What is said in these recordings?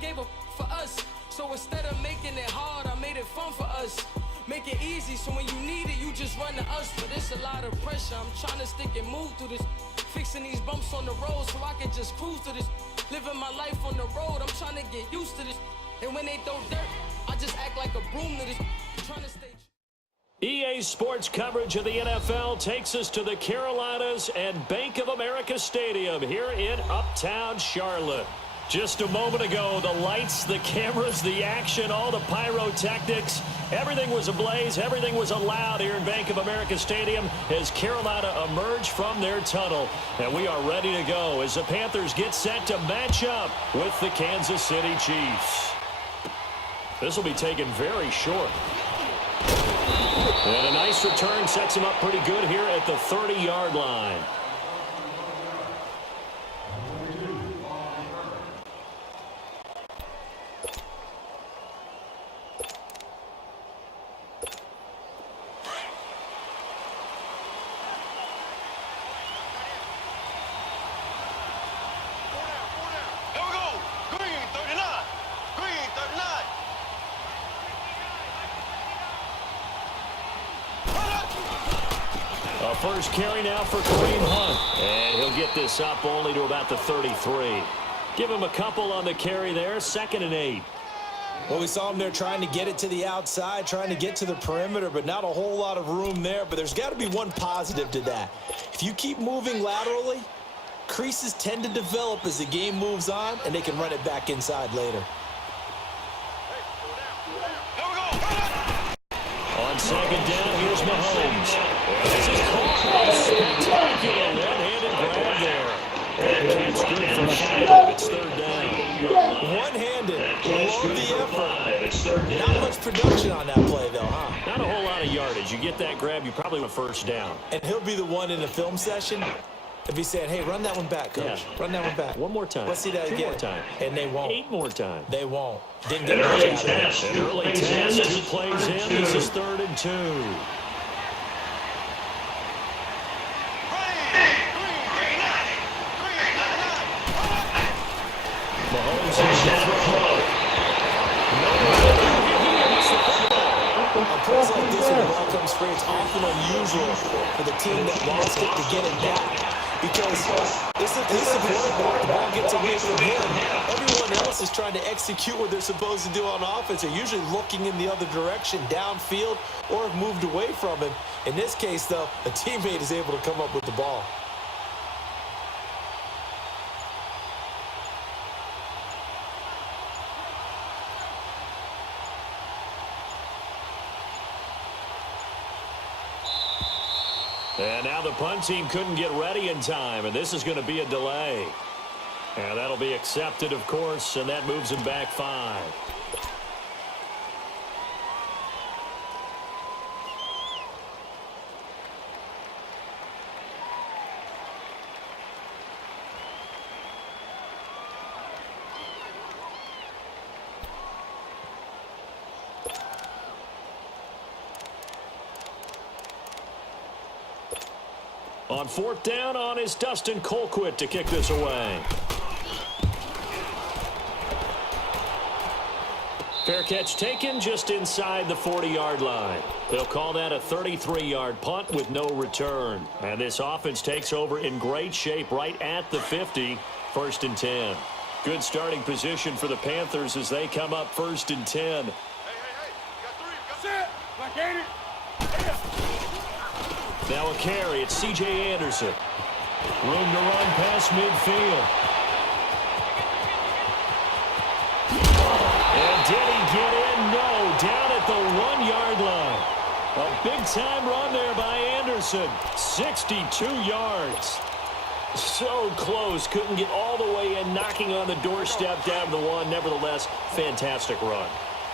gave a for us. So instead of making it hard, I made it fun for us. Make it easy, so when you need it, you just run to us. But it's a lot of pressure, I'm trying to stick and move through this. Fixing these bumps on the road so I can just cruise to this. Living my life on the road, I'm trying to get used to this. And when they throw dirt, I just act like a broom to this. Trying to stay. EA Sports coverage of the NFL takes us to the Carolinas and Bank of America Stadium here in Uptown Charlotte. Just a moment ago, the lights, the cameras, the action, all the pyrotechnics, everything was ablaze, everything was allowed here in Bank of America Stadium as Carolina emerged from their tunnel. And we are ready to go as the Panthers get set to match up with the Kansas City Chiefs. This will be taken very short. And a nice return sets him up pretty good here at the 30-yard line. First carry now for Kareem Hunt. And he'll get this up only to about the 33. Give him a couple on the carry there. 2nd and 8. Well, we saw him there trying to get it to the outside, trying to get to the perimeter, but not a whole lot of room there. But there's got to be one positive to that. If you keep moving laterally, creases tend to develop as the game moves on, and they can run it back inside later. On 2nd down, here's Mahomes. This is caught. Spectacular one-handed grab there. And it's good for 5. It's 3rd down. One-handed. Love the effort. Not much production on that play, though, huh? Not a whole lot of yardage. You get that grab, you probably want 1st down. And he'll be the one in the film session if he said, hey, run that one back, coach. Yeah. Run that one back. One more time. Let's see that 2 again. more time. And they won't. 8 more times. They won't. Didn't get much out of it. An early test. 2 plays in. This is 3rd and 2. Mahomes is A plays like this when the ball comes free, it's often unusual for the team that lost it to get it back. Because this is the quarterback, the ball gets away from him. Everyone else is trying to execute what they're supposed to do on offense. They're usually looking in the other direction, downfield, or have moved away from him. In this case, though, a teammate is able to come up with the ball. And now the punt team couldn't get ready in time, and this is going to be a delay. And that'll be accepted, of course, and that moves him back 5. On 4th down, on is Dustin Colquitt to kick this away. Fair catch taken just inside the 40-yard line. They'll call that a 33-yard punt with no return. And this offense takes over in great shape right at the 50, 1st and 10. Good starting position for the Panthers as they come up 1st and 10. Hey, got 3. Got set. Like 80. Now a carry. It's C.J. Anderson. Room to run past midfield. And did he get in? No. Down at the 1-yard line. A big-time run there by Anderson. 62 yards. So close. Couldn't get all the way in. Knocking on the doorstep down to the 1. Nevertheless, fantastic run.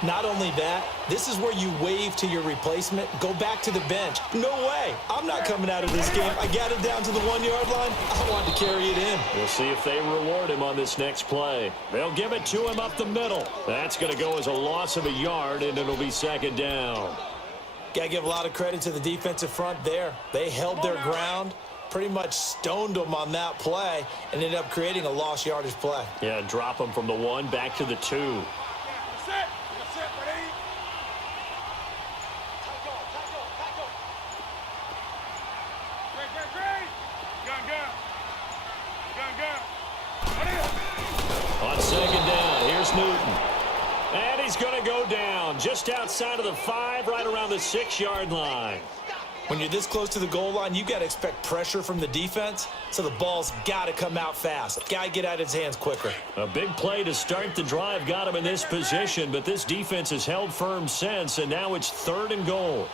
Not only that, this is where you wave to your replacement, go back to the bench. No way. I'm not coming out of this game. I got it down to the 1-yard line. I want to carry it in. We'll see if they reward him on this next play. They'll give it to him up the middle. That's going to go as a loss of a yard, and it'll be 2nd down. Got to give a lot of credit to the defensive front there. They held their ground, pretty much stoned them on that play and ended up creating a lost yardage play. Yeah, drop them from the 1 back to the 2. On second down, here's Newton. And he's going to go down just outside of the 5, right around the 6-yard line. When you're this close to the goal line, you've got to expect pressure from the defense, so the ball's got to come out fast. Got to get out of his hands quicker. A big play to start the drive got him in this position, but this defense has held firm since, and now it's 3rd and goal.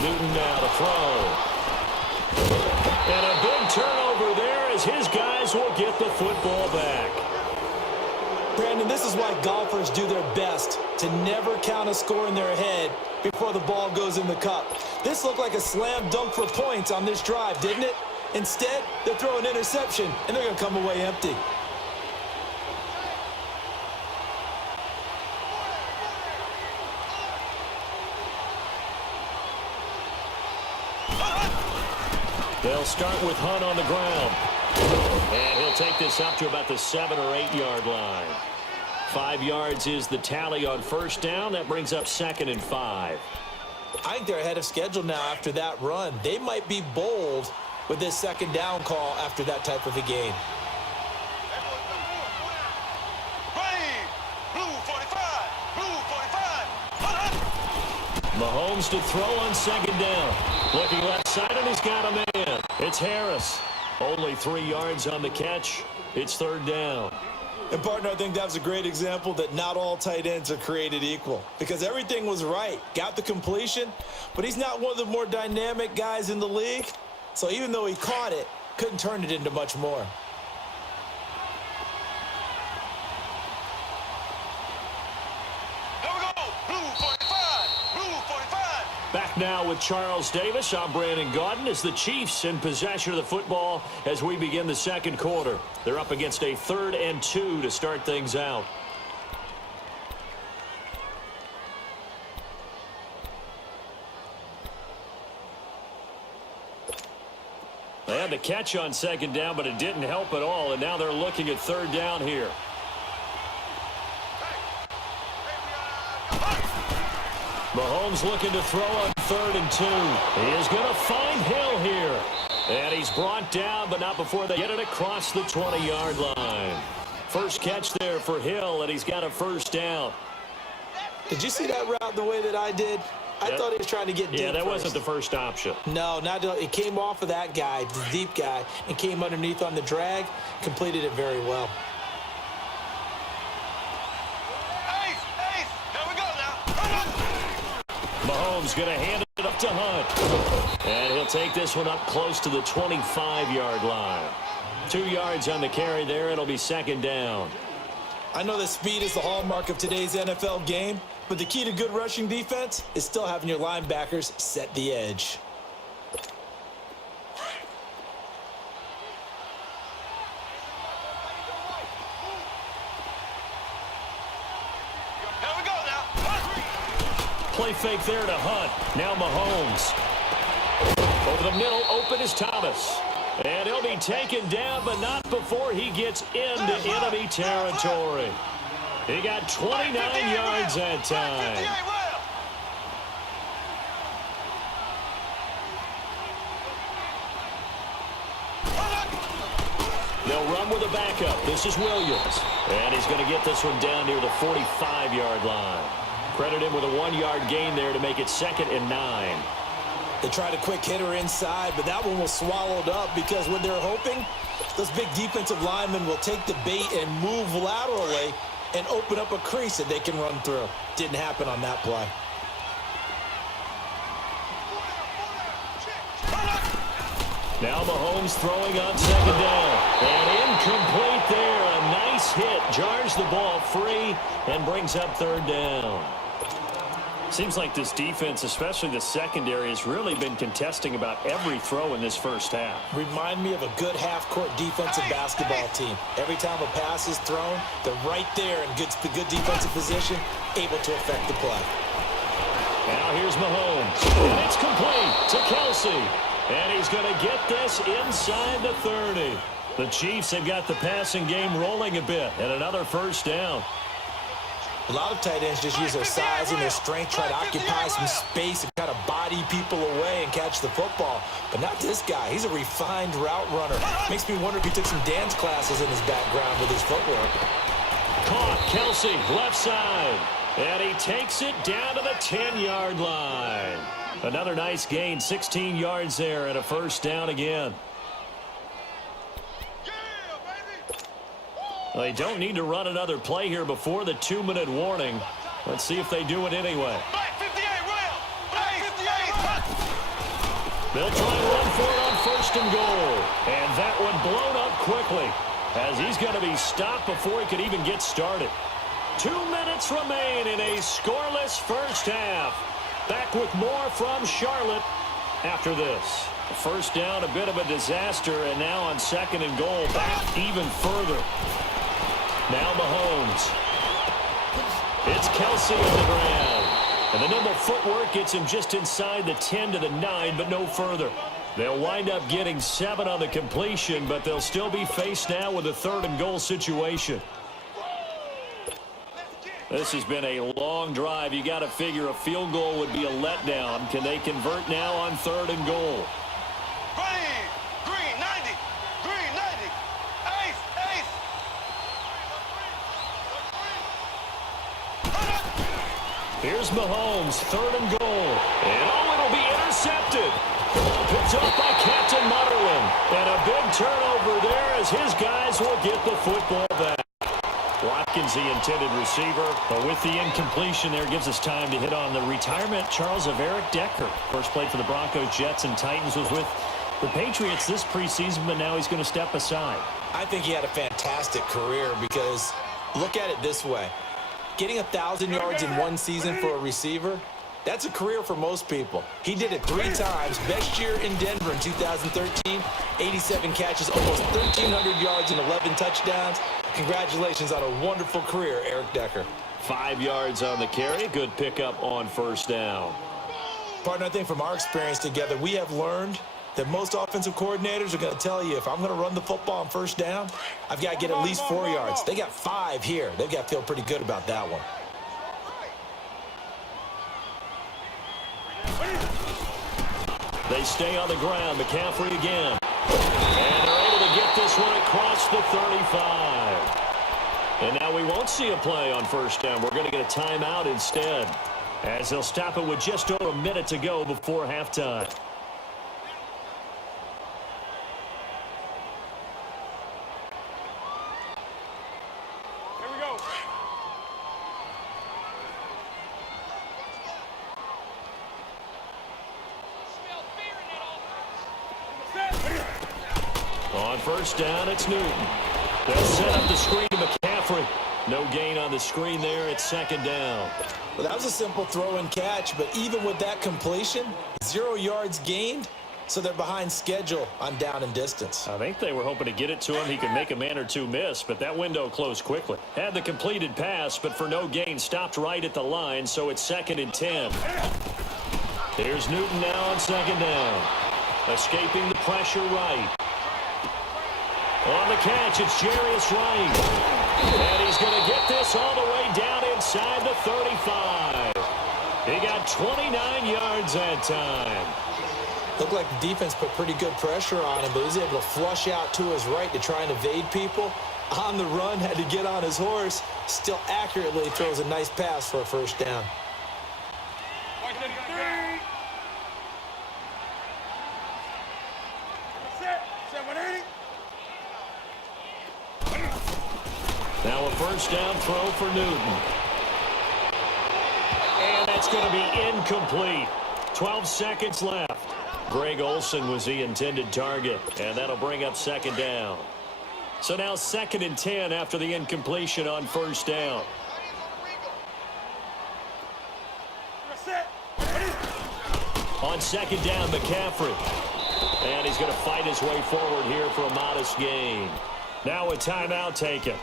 Newton now to throw. And a big turnover there as his guys will get the football back. Brandon, this is why golfers do their best to never count a score in their head before the ball goes in the cup. This looked like a slam dunk for points on this drive, didn't it? Instead, they throw an interception, and they're going to come away empty. They'll start with Hunt on the ground. And he'll take this up to about the 7 or 8 yard line. 5 yards is the tally on first down. That brings up 2nd and 5. I think they're ahead of schedule now after that run. They might be bold with this 2nd down call after that type of a game. Mahomes to throw on 2nd down. Looking left side, and he's got a man. It's Harris. Only 3 yards on the catch. It's 3rd down. And, partner, I think that was a great example that not all tight ends are created equal, because everything was right. Got the completion, but he's not one of the more dynamic guys in the league. So even though he caught it, couldn't turn it into much more. Back now with Charles Davis. I'm Brandon Gaudin as the Chiefs in possession of the football as we begin the 2nd quarter. They're up against a 3rd and 2 to start things out. They had the catch on 2nd down, but it didn't help at all, and now they're looking at 3rd down here. Mahomes looking to throw on 3rd and 2. He is going to find Hill here. And he's brought down, but not before they get it across the 20-yard line. First catch there for Hill, and he's got a 1st down. Did you see that route the way that I did? I thought he was trying to get deep. Yeah, that wasn't the first option. No, it came off of that guy, the deep guy, and came underneath on the drag, completed it very well. Mahomes going to hand it up to Hunt. And he'll take this one up close to the 25-yard line. 2 yards on the carry there. It'll be 2nd down. I know that speed is the hallmark of today's NFL game, but the key to good rushing defense is still having your linebackers set the edge. Play fake there to Hunt. Now Mahomes. Over the middle, open is Thomas. And he'll be taken down, but not before he gets into enemy territory. He got 29 yards that time. They'll run with a backup. This is Williams. And he's going to get this one down near the 45-yard line. Credit him with a 1-yard gain there to make it 2nd and 9. They tried a quick hitter inside, but that one was swallowed up because what they're hoping, those big defensive linemen will take the bait and move laterally and open up a crease that they can run through. Didn't happen on that play. Now Mahomes throwing on 2nd down. And incomplete there. A nice hit. Jars the ball free and brings up 3rd down. Seems like this defense, especially the secondary, has really been contesting about every throw in this first half. Remind me of a good half-court defensive basketball team. Every time a pass is thrown, they're right there in the good defensive position, able to affect the play. Now here's Mahomes, and it's complete to Kelsey. And he's going to get this inside the 30. The Chiefs have got the passing game rolling a bit, and another first down. A lot of tight ends just use their size and their strength, try to occupy some space and kind of body people away and catch the football. But not this guy. He's a refined route runner. Makes me wonder if he took some dance classes in his background with his footwork. Caught Kelsey, left side. And he takes it down to the 10-yard line. Another nice gain, 16 yards there, and a first down again. They don't need to run another play here before the 2-minute warning. Let's see if they do it anyway. They'll try and run for it on first and goal. And that one blown up quickly as he's going to be stopped before he could even get started. 2 minutes remain in a scoreless first half. Back with more from Charlotte after this. First down, a bit of a disaster, and now on second and goal, back even further. Now Mahomes. It's Kelsey on the ground. And the nimble footwork gets him just inside the 10 to the 9, but no further. They'll wind up getting 7 on the completion, but they'll still be faced now with a third and goal situation. This has been a long drive. You got to figure a field goal would be a letdown. Can they convert now on third and goal? Green 90. Green 90. Ace. Here's Mahomes, third and goal. And it'll be intercepted. Picked up by Captain Mutterland. And a big turnover there as his guys will get the football back. Watkins, the intended receiver, but with the incompletion there, gives us time to hit on the retirement, Charles, of Eric Decker. First played for the Broncos, Jets, and Titans, was with the Patriots this preseason, but now he's going to step aside. I think he had a fantastic career because look at it this way. Getting 1,000 yards in one season for a receiver, that's a career for most people. He did it 3 times. Best year in Denver in 2013, 87 catches, almost 1,300 yards and 11 touchdowns. Congratulations on a wonderful career, Eric Decker. 5 yards on the carry. Good pickup on first down. Partner, I think from our experience together, we have learned that most offensive coordinators are going to tell you, if I'm going to run the football on first down, I've got to get at least 4 yards. They got 5 here. They've got to feel pretty good about that one. They stay on the ground. McCaffrey again. And they're able to get this one across the 35. And now we won't see a play on first down. We're going to get a timeout instead, as they'll stop it with just over a minute to go before halftime. Here we go. On first down, it's Newton. They'll set up the screen to McCaffrey. No gain on the screen there. It's second down. Well, that was a simple throw and catch, but even with that completion, 0 yards gained, so they're behind schedule on down and distance. I think they were hoping to get it to him. He could make a man or two miss, but that window closed quickly. Had the completed pass, but for no gain, stopped right at the line, so it's second and 10. Here's Newton now on second down. Escaping the pressure right. On the catch, it's Jarius Wright. And he's going to get this all the way down inside the 35. He got 29 yards that time. Looked like the defense put pretty good pressure on him, but he was able to flush out to his right to try and evade people. On the run, had to get on his horse. Still accurately throws a nice pass for a first down. Now a first down throw for Newton. And that's going to be incomplete. 12 seconds left. Greg Olsen was the intended target, and that'll bring up second down. So now second and 10 after the incompletion on first down. On second down, McCaffrey. And he's going to fight his way forward here for a modest gain. Now a timeout taken.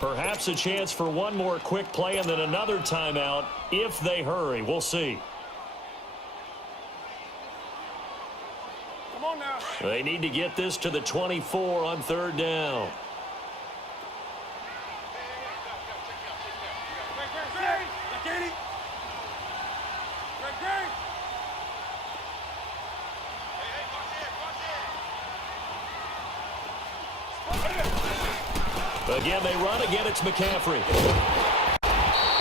Perhaps a chance for one more quick play and then another timeout if they hurry. We'll see. Come on now. They need to get this to the 24 on third down. Again, they run. Again, it's McCaffrey.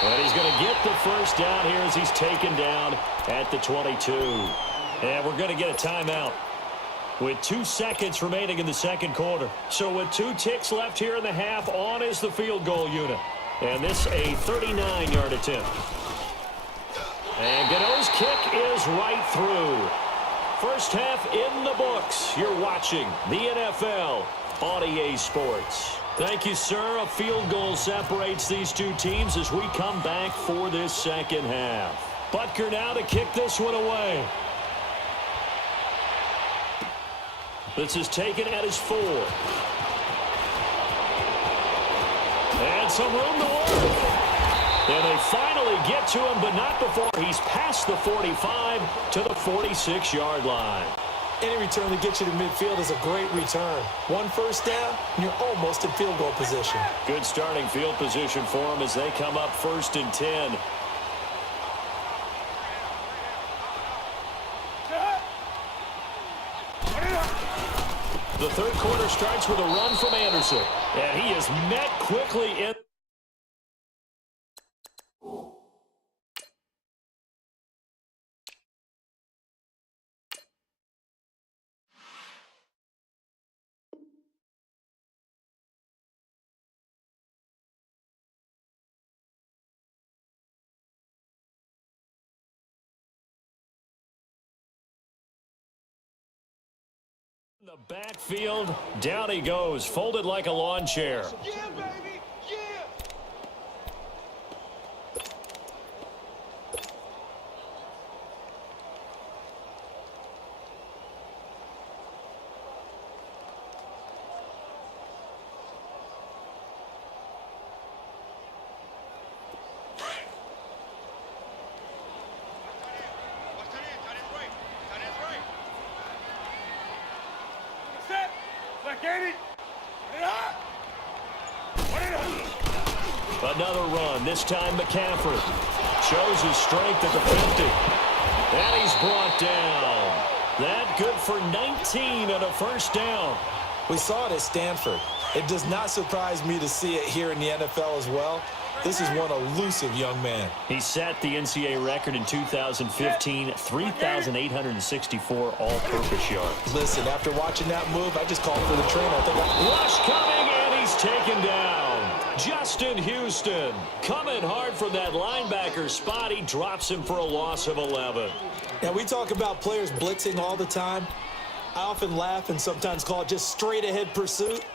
And he's going to get the first down here as he's taken down at the 22. And we're going to get a timeout with 2 seconds remaining in the second quarter. So with 2 ticks left here in the half, on is the field goal unit. And this a 39-yard attempt. And Gano's kick is right through. First half in the books. You're watching the NFL on EA Sports. Thank you, sir. A field goal separates these two teams as we come back for this second half. Butker now to kick this one away. This is taken at his 4. And some room to work. And they finally get to him, but not before he's past the 45 to the 46-yard line. Any return that gets you to midfield is a great return. 1 first down, and you're almost in field goal position. Good starting field position for them as they come up 1st and 10. The third quarter starts with a run from Anderson. And he is met quickly in. The backfield, down he goes, folded like a lawn chair. Yeah, baby. Yeah. Another run, this time McCaffrey shows his strength at the 50. And he's brought down. That good for 19 and a first down. We saw it at Stanford. It does not surprise me to see it here in the NFL as well. This is one elusive young man. He set the NCAA record in 2015, 3,864 all-purpose yards. Listen, after watching that move, I just called for the train. Rush coming, and he's taken down. Justin Houston coming hard from that linebacker spot. He drops him for a loss of 11. Now, we talk about players blitzing all the time. I often laugh and sometimes call it just straight-ahead pursuit.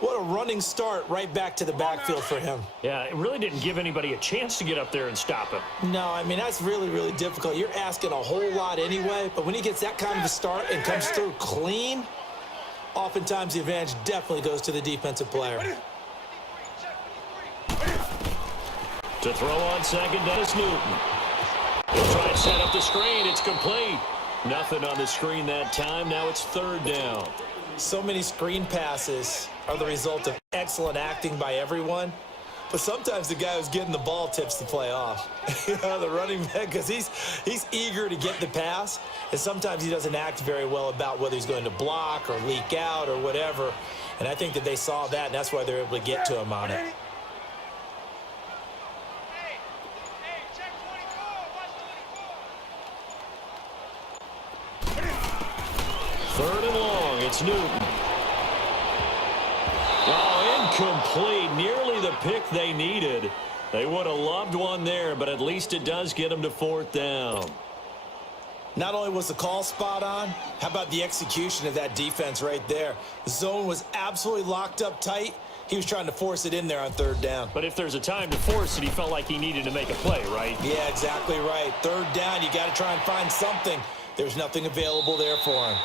What a running start right back to the backfield for him. Yeah, it really didn't give anybody a chance to get up there and stop him. No, I mean, that's really, really difficult. You're asking a whole lot anyway, but when he gets that kind of a start and comes through clean, oftentimes the advantage definitely goes to the defensive player. To throw on second, Dennis Newton. He'll try and set up the screen. It's complete. Nothing on the screen that time. Now it's third down. So many screen passes are the result of excellent acting by everyone. But sometimes the guy who's getting the ball tips the play off. The running back, because he's eager to get the pass. And sometimes he doesn't act very well about whether he's going to block or leak out or whatever. And I think that they saw that, and that's why they're able to get to him on it. Third and long, it's Newton. Oh, incomplete. Nearly the pick they needed. They would have loved one there, but at least it does get them to fourth down. Not only was the call spot on, how about the execution of that defense right there? The zone was absolutely locked up tight. He was trying to force it in there on third down. But if there's a time to force it, he felt like he needed to make a play, right? Yeah, exactly right. Third down, you got to try and find something. There's nothing available there for him.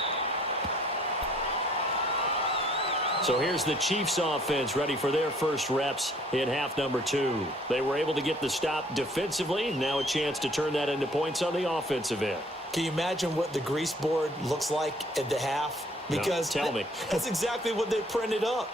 So here's the Chiefs offense ready for their first reps in half number 2. They were able to get the stop defensively. Now a chance to turn that into points on the offensive end. Can you imagine what the grease board looks like at the half? Because no, tell me. That's exactly what they printed up.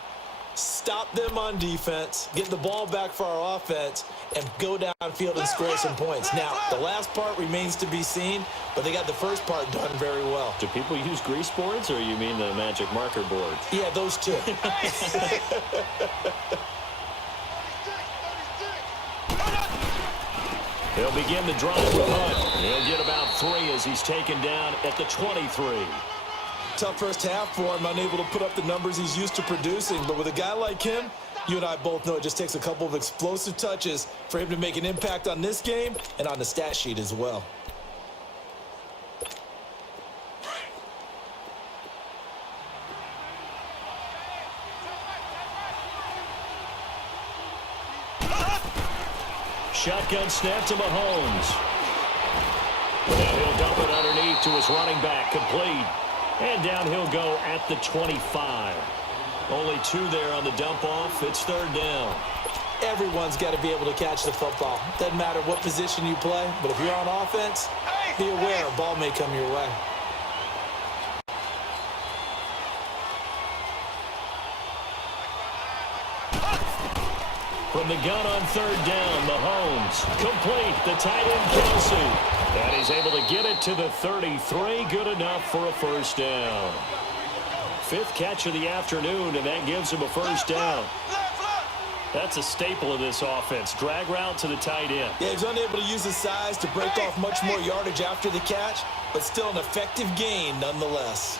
Stop them on defense, get the ball back for our offense, and go downfield and score some points. Now, the last part remains to be seen, but they got the first part done very well. Do people use grease boards, or you mean the magic marker boards? Yeah, those two. He'll begin the drive with Hunt. He'll get about 3 as he's taken down at the 23. Tough first half for him, unable to put up the numbers he's used to producing. But with a guy like him, you and I both know it just takes a couple of explosive touches for him to make an impact on this game and on the stat sheet as well. Shotgun snap to Mahomes. And he'll dump it underneath to his running back, complete. And down he'll go at the 25. Only 2 there on the dump off. It's 3rd down. Everyone's got to be able to catch the football. Doesn't matter what position you play, but if you're on offense, be aware a ball may come your way. From the gun on 3rd down, Mahomes. Complete, the tight end Kelsey. And he's able to get it to the 33. Good enough for a first down. 5th catch of the afternoon, and that gives him a first down. That's a staple of this offense. Drag route to the tight end. Yeah, he's unable to use his size to break off much more yardage after the catch, but still an effective gain nonetheless.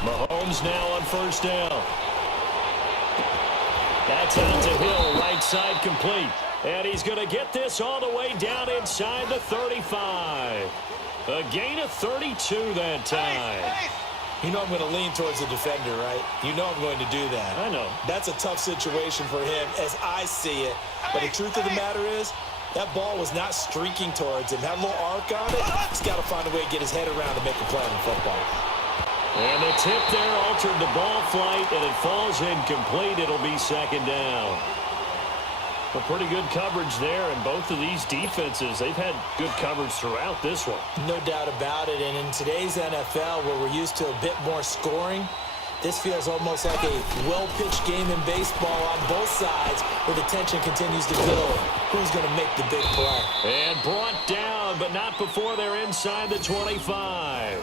Mahomes now on first down. That's out to Hill, right side complete. And he's going to get this all the way down inside the 35. A gain of 32 that time. You know I'm going to lean towards the defender, right? You know I'm going to do that. I know. That's a tough situation for him as I see it. But the truth of the matter is, that ball was not streaking towards him. Had a little arc on it. He's got to find a way to get his head around to make a play in football. And the tip there altered the ball flight, and it falls incomplete. It'll be 2nd down. A pretty good coverage there, and both of these defenses, they've had good coverage throughout this one. No doubt about it, and in today's NFL, where we're used to a bit more scoring, this feels almost like a well-pitched game in baseball on both sides, where the tension continues to build. Who's going to make the big play? And brought down, but not before they're inside the 25.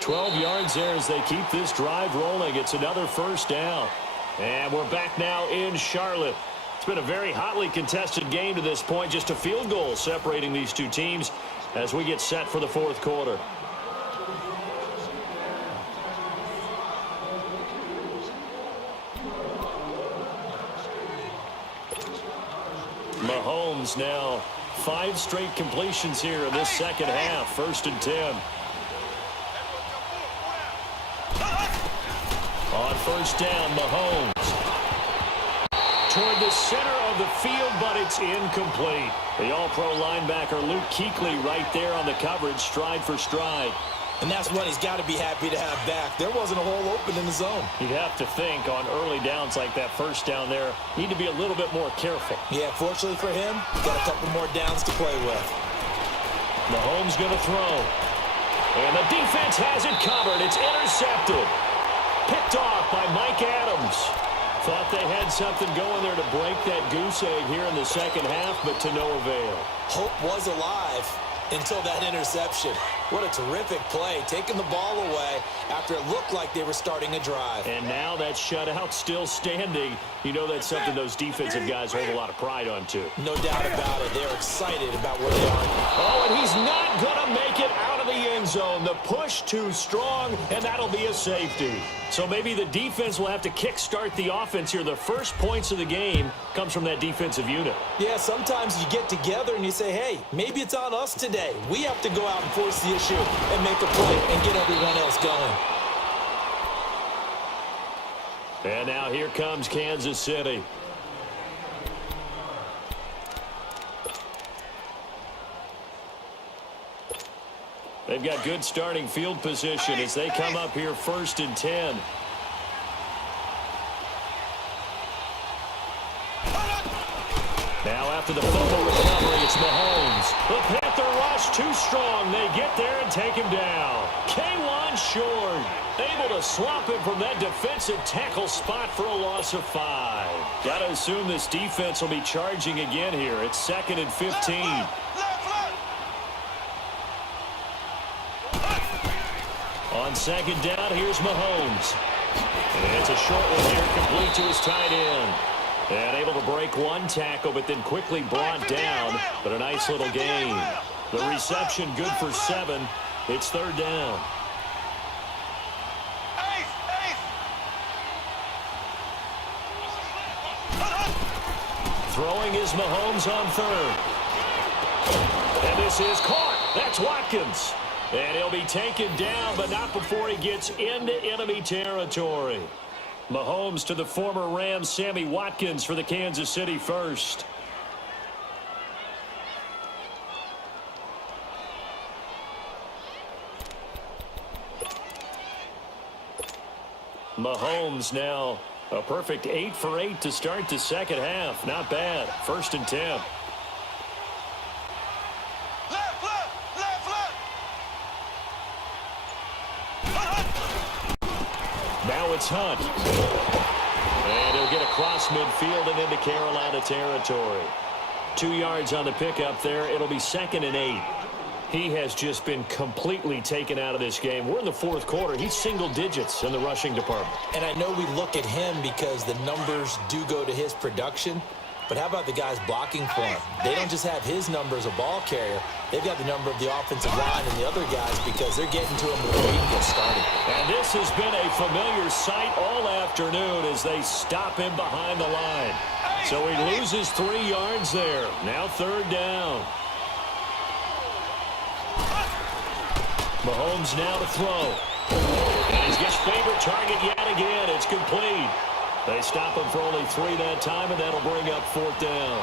12 yards there as they keep this drive rolling. It's another first down. And we're back now in Charlotte. It's been a very hotly contested game to this point. Just a field goal separating these two teams as we get set for the 4th quarter. Mahomes now 5 straight completions here in this second half. 1st and 10. On first down, Mahomes. Toward the center of the field, but it's incomplete. The all-pro linebacker Luke Kuechly right there on the coverage, stride for stride. And that's what he's got to be happy to have back. There wasn't a hole open in the zone. You'd have to think on early downs like that first down there, need to be a little bit more careful. Yeah, fortunately for him, got a couple more downs to play with. Mahomes going to throw. And the defense has it covered. It's intercepted. Picked off by Mike Adams. Thought they had something going there to break that goose egg here in the second half, but to no avail. Hope was alive until that interception. What a terrific play, taking the ball away after it looked like they were starting a drive. And now that shutout still standing. You know that's something those defensive guys hold a lot of pride on, too. No doubt about it. They're excited about where they are. Oh, and he's not going to make it out of the end zone. The push too strong, and that'll be a safety. So maybe the defense will have to kickstart the offense here. The first points of the game comes from that defensive unit. Yeah, sometimes you get together and you say, hey, maybe it's on us today. We have to go out and force the issue and make a play and get everyone else going. And now here comes Kansas City. They've got good starting field position as they come up here 1st and 10. Now after the fumble recovery, it's Mahomes. The Panther rush too strong. They get there and take him down. K1 short. Able to swap him from that defensive tackle spot for a loss of 5. Got to assume this defense will be charging again here. It's 2nd and 15. On 2nd down, here's Mahomes. And it's a short one here, complete to his tight end. And able to break one tackle, but then quickly brought down. But a nice little gain. The reception good for 7. It's 3rd down. Throwing is Mahomes on 3rd. And this is caught. That's Watkins. And he'll be taken down, but not before he gets into enemy territory. Mahomes to the former Rams, Sammy Watkins for the Kansas City first. Mahomes now a perfect 8 for 8 to start the second half. Not bad. 1st and 10. Now it's Hunt. And he'll get across midfield and into Carolina territory. 2 yards on the pickup there. It'll be 2nd and 8. He has just been completely taken out of this game. We're in the 4th quarter. He's single digits in the rushing department. And I know we look at him because the numbers do go to his production. But how about the guys blocking for him? They don't just have his number as a ball carrier. They've got the number of the offensive line and the other guys because they're getting to him before he can get started. And this has been a familiar sight all afternoon as they stop him behind the line. So he loses 3 yards there. Now 3rd down. Mahomes now to throw. And he's his favorite target yet again. It's complete. They stop him for only 3 that time, and that'll bring up 4th down.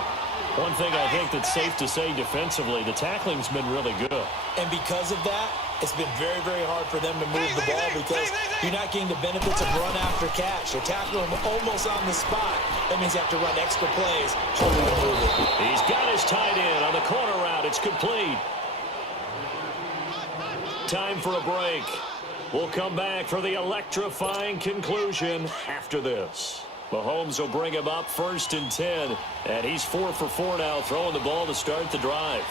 One thing I think that's safe to say defensively, the tackling's been really good. And because of that, it's been very, very hard for them to move the ball because you're not getting the benefits of run after catch. They're tackling him almost on the spot. That means you have to run extra plays, hoping to move it. He's got his tight end on the corner route. It's complete. Time for a break. We'll come back for the electrifying conclusion after this. Mahomes will bring him up 1st and 10. And he's 4 for 4 now, throwing the ball to start the drive.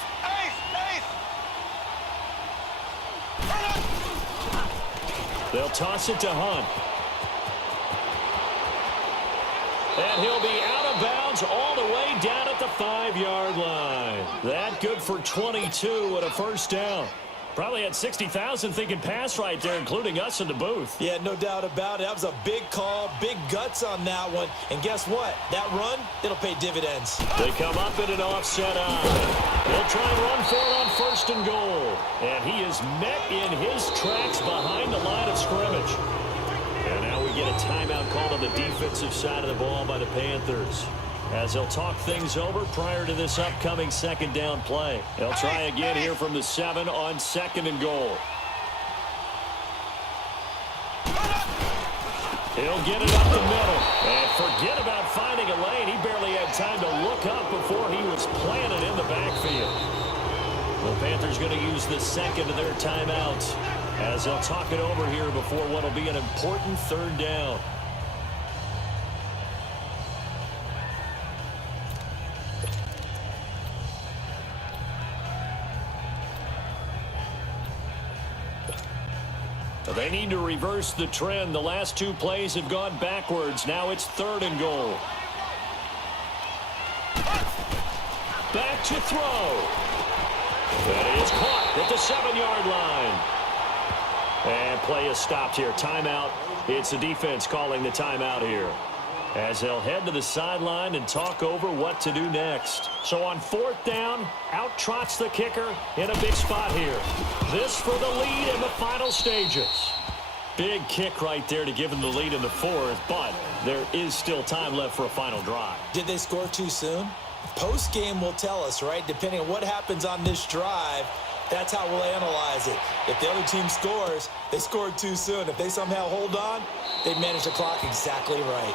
They'll toss it to Hunt. And he'll be out of bounds all the way down at the 5-yard line. That good for 22 and a 1st down. Probably had 60,000 thinking pass right there, including us in the booth. Yeah, no doubt about it. That was a big call, big guts on that one. And guess what? That run, it'll pay dividends. They come up in an offset eye. They'll try and run for it on 1st and goal. And he is met in his tracks behind the line of scrimmage. And now we get a timeout call on the defensive side of the ball by the Panthers, as they'll talk things over prior to this upcoming 2nd down play. They'll try again here from the 7 on 2nd and goal. He'll get it up the middle. And forget about finding a lane. He barely had time to look up before he was planted in the backfield. The Panthers going to use the 2nd of their timeouts as they'll talk it over here before what will be an important 3rd down. They need to reverse the trend. The last 2 plays have gone backwards. Now it's 3rd and goal. Back to throw. That is caught at the 7-yard line. And play is stopped here. Timeout. It's the defense calling the timeout here, as they'll head to the sideline and talk over what to do next. So on 4th down, out trots the kicker in a big spot here. This for the lead in the final stages. Big kick right there to give them the lead in the 4th, but there is still time left for a final drive. Did they score too soon? Post-game will tell us, right? Depending on what happens on this drive, That's how we'll analyze it. If the other team scores, they scored too soon. If they somehow hold on, they manage the clock exactly right.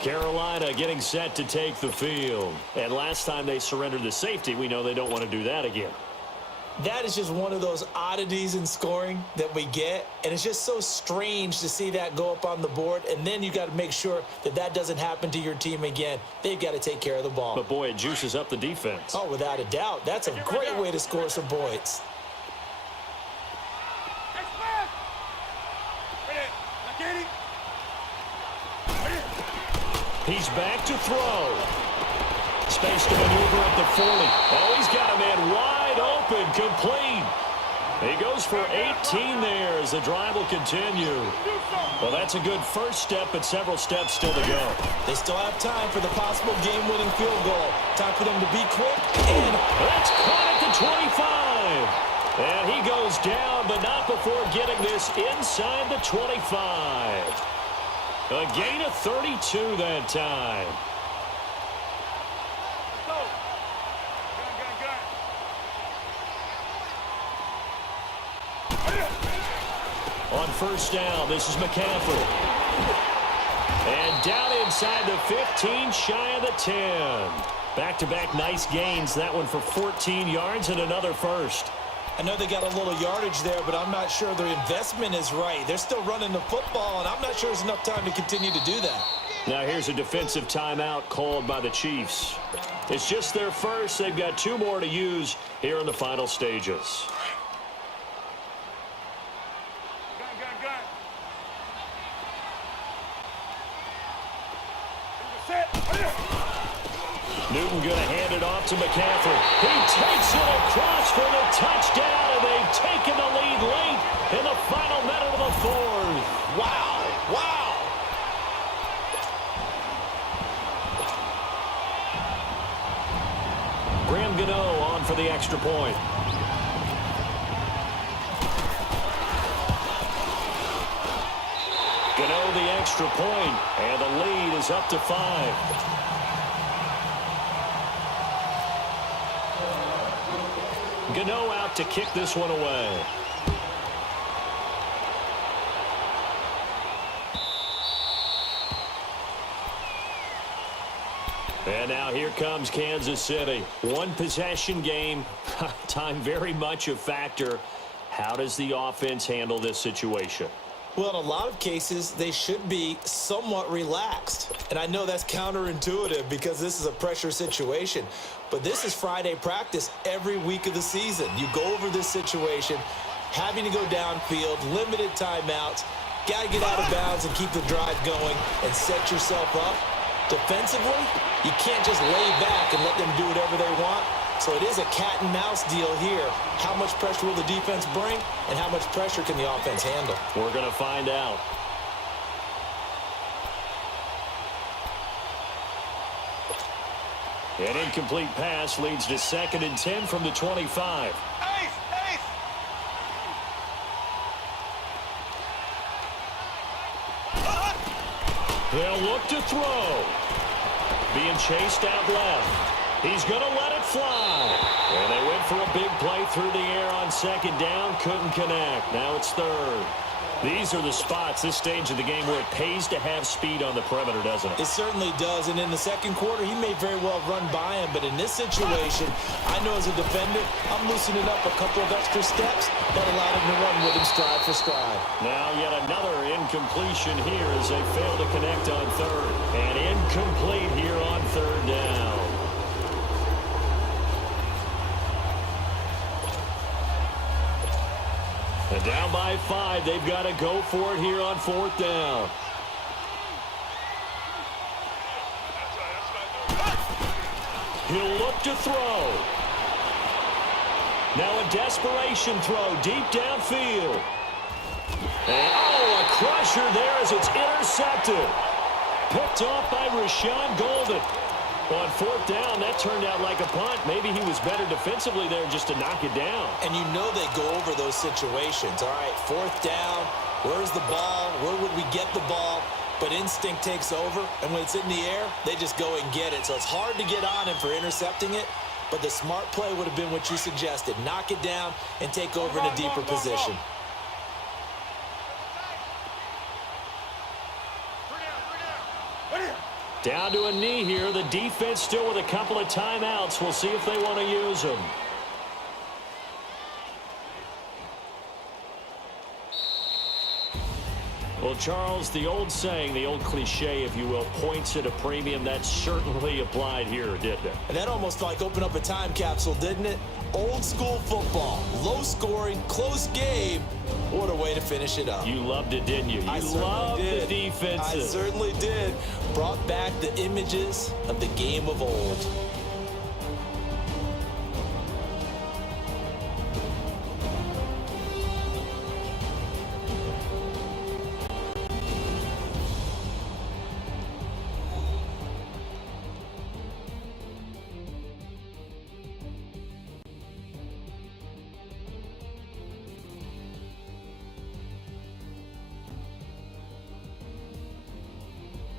Carolina getting set to take the field. And last time they surrendered the safety, we know they don't want to do that again. That is just one of those oddities in scoring that we get, and it's just so strange to see that go up on the board, and then you got to make sure that that doesn't happen to your team again. They've got to take care of the ball. But, boy, it juices up the defense. Oh, without a doubt. That's a great way to score some points. He's back to throw. Space to maneuver at the 40. Oh, he's got a man wide open, complete. He goes for 18 there as the drive will continue. Well, that's a good first step, but several steps still to go. They still have time for the possible game-winning field goal. Time for them to be quick, and that's caught at the 25. And he goes down, but not before getting this inside the 25. A gain of 32 that time. On first down, this is McCaffrey. And down inside the 15, shy of the 10. Back-to-back nice gains. That one for 14 yards and another first. I know they got a little yardage there, but I'm not sure their investment is right. They're still running the football, and I'm not sure there's enough time to continue to do that. Now here's a defensive timeout called by the Chiefs. It's just their first. They've got 2 more to use here in the final stages. Newton going to hand it off to McCaffrey. He takes it across for the touchdown, and they've taken the lead late in the final minute of the fourth. Wow. Wow. Graham Gano on for the extra point. Gano the extra point, and the lead is up to 5. Gano out to kick this one away. And now here comes Kansas City. One possession game. Time very much a factor. How does the offense handle this situation? Well, in a lot of cases, they should be somewhat relaxed. And I know that's counterintuitive because this is a pressure situation. But this is Friday practice every week of the season. You go over this situation, having to go downfield, limited timeouts, got to get out of bounds and keep the drive going and set yourself up. Defensively, you can't just lay back and let them do whatever they want. So it is a cat and mouse deal here. How much pressure will the defense bring, and how much pressure can the offense handle? We're going to find out. An incomplete pass leads to 2nd and 10 from the 25. They'll look to throw. Being chased out left. He's going to let it fly. And they went for a big play through the air on 2nd down. Couldn't connect. Now it's 3rd. These are the spots, this stage of the game, where it pays to have speed on the perimeter, doesn't it? It certainly does. And in the second quarter, he may very well run by him. But in this situation, I know as a defender, I'm loosening up a couple of extra steps that allowed him to run with him stride for stride. Now yet another incompletion here as they fail to connect on 3rd. And incomplete here on 3rd down. And down by 5, they've got to go for it here on 4th down. He'll look to throw. Now a desperation throw deep downfield. And a crusher there as it's intercepted. Picked off by Rashawn Golden. On 4th down, that turned out like a punt. Maybe he was better defensively there just to knock it down. And you know they go over those situations. All right, 4th down, where's the ball? Where would we get the ball? But instinct takes over, and when it's in the air, they just go and get it. So it's hard to get on him for intercepting it, but the smart play would have been what you suggested. Knock it down and take over in a deeper position. Down to a knee here. The defense still with a couple of timeouts. We'll see if they want to use them. Well, Charles, the old saying, the old cliche, if you will, points at a premium. That certainly applied here, didn't it? And that almost like opened up a time capsule, didn't it? Old school football, low scoring, close game. What a way to finish it up. You loved it, didn't you? You loved the defenses. I certainly did. Brought back the images of the game of old.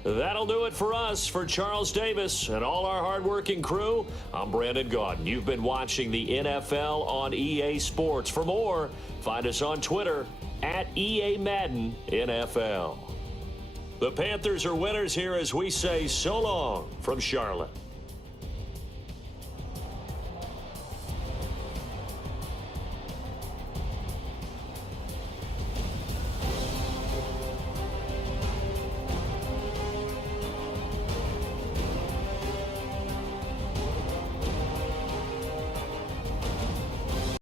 That'll do it for us. For Charles Davis and all our hardworking crew, I'm Brandon Gaudin. You've been watching the NFL on EA Sports. For more, find us on Twitter at EA Madden NFL. The Panthers are winners here as we say so long from Charlotte.